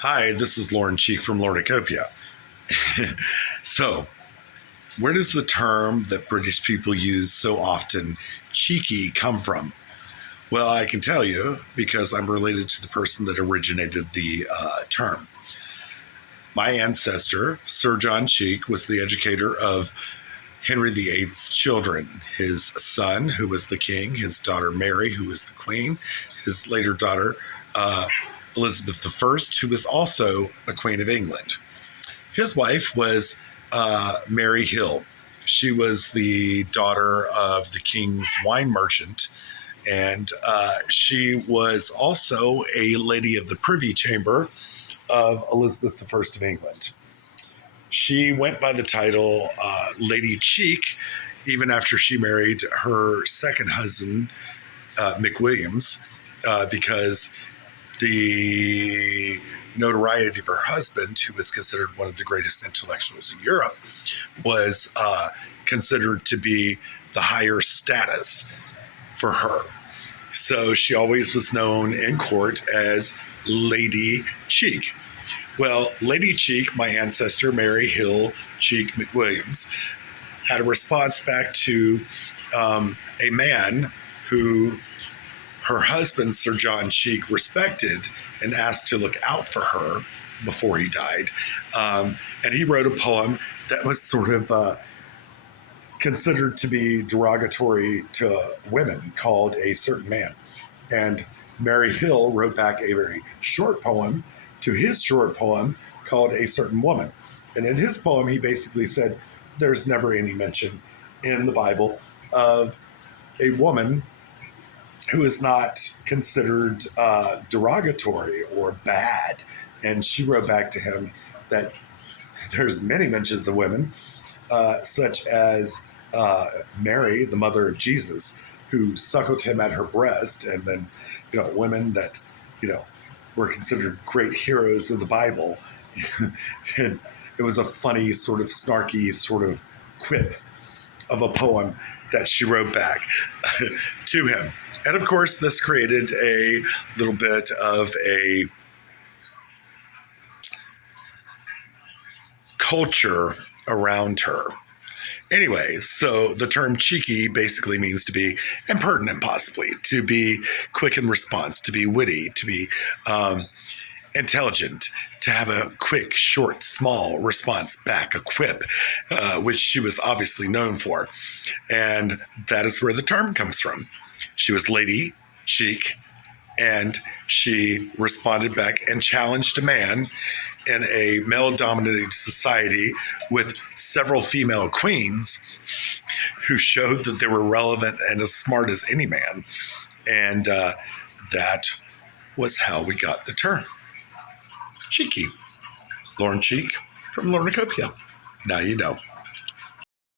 Hi, this is Lauren Cheek from Lornicopia. So, where does the term that British people use so often, cheeky, come from? Well, I can tell you because I'm related to the person that originated the term. My ancestor, Sir John Cheek, was the educator of Henry VIII's children. His son, who was the king, his daughter Mary, who was the queen, his later daughter Elizabeth I, who was also a queen of England. His wife was Mary Hill. She was the daughter of the king's wine merchant, and she was also a lady of the Privy Chamber of Elizabeth I of England. She went by the title Lady Cheek even after she married her second husband, McWilliams, because the notoriety of her husband, who was considered one of the greatest intellectuals in Europe, was considered to be the higher status for her. So she always was known in court as Lady Cheek. Well, Lady Cheek, my ancestor, Mary Hill Cheek McWilliams, had a response back to a man who her husband, Sir John Cheek, respected and asked to look out for her before he died. And he wrote a poem that was sort of considered to be derogatory to women called A Certain Man. And Mary Hill wrote back a very short poem to his short poem called A Certain Woman. And in his poem, he basically said, there's never any mention in the Bible of a woman who is not considered derogatory or bad. And she wrote back to him that there's many mentions of women, such as Mary, the mother of Jesus, who suckled him at her breast, and then, women that, were considered great heroes of the Bible. And it was a funny, sort of snarky, sort of quip of a poem that she wrote back to him. And of course, this created a little bit of a culture around her. Anyway, so the term cheeky basically means to be impertinent, possibly, to be quick in response, to be witty, to be intelligent, to have a quick, short, small response back, a quip, which she was obviously known for. And that is where the term comes from. She was Lady Cheek, and she responded back and challenged a man in a male-dominated society with several female queens who showed that they were relevant and as smart as any man. And that was how we got the term. Cheeky. Lauren Cheek from Lornicopia. Now you know.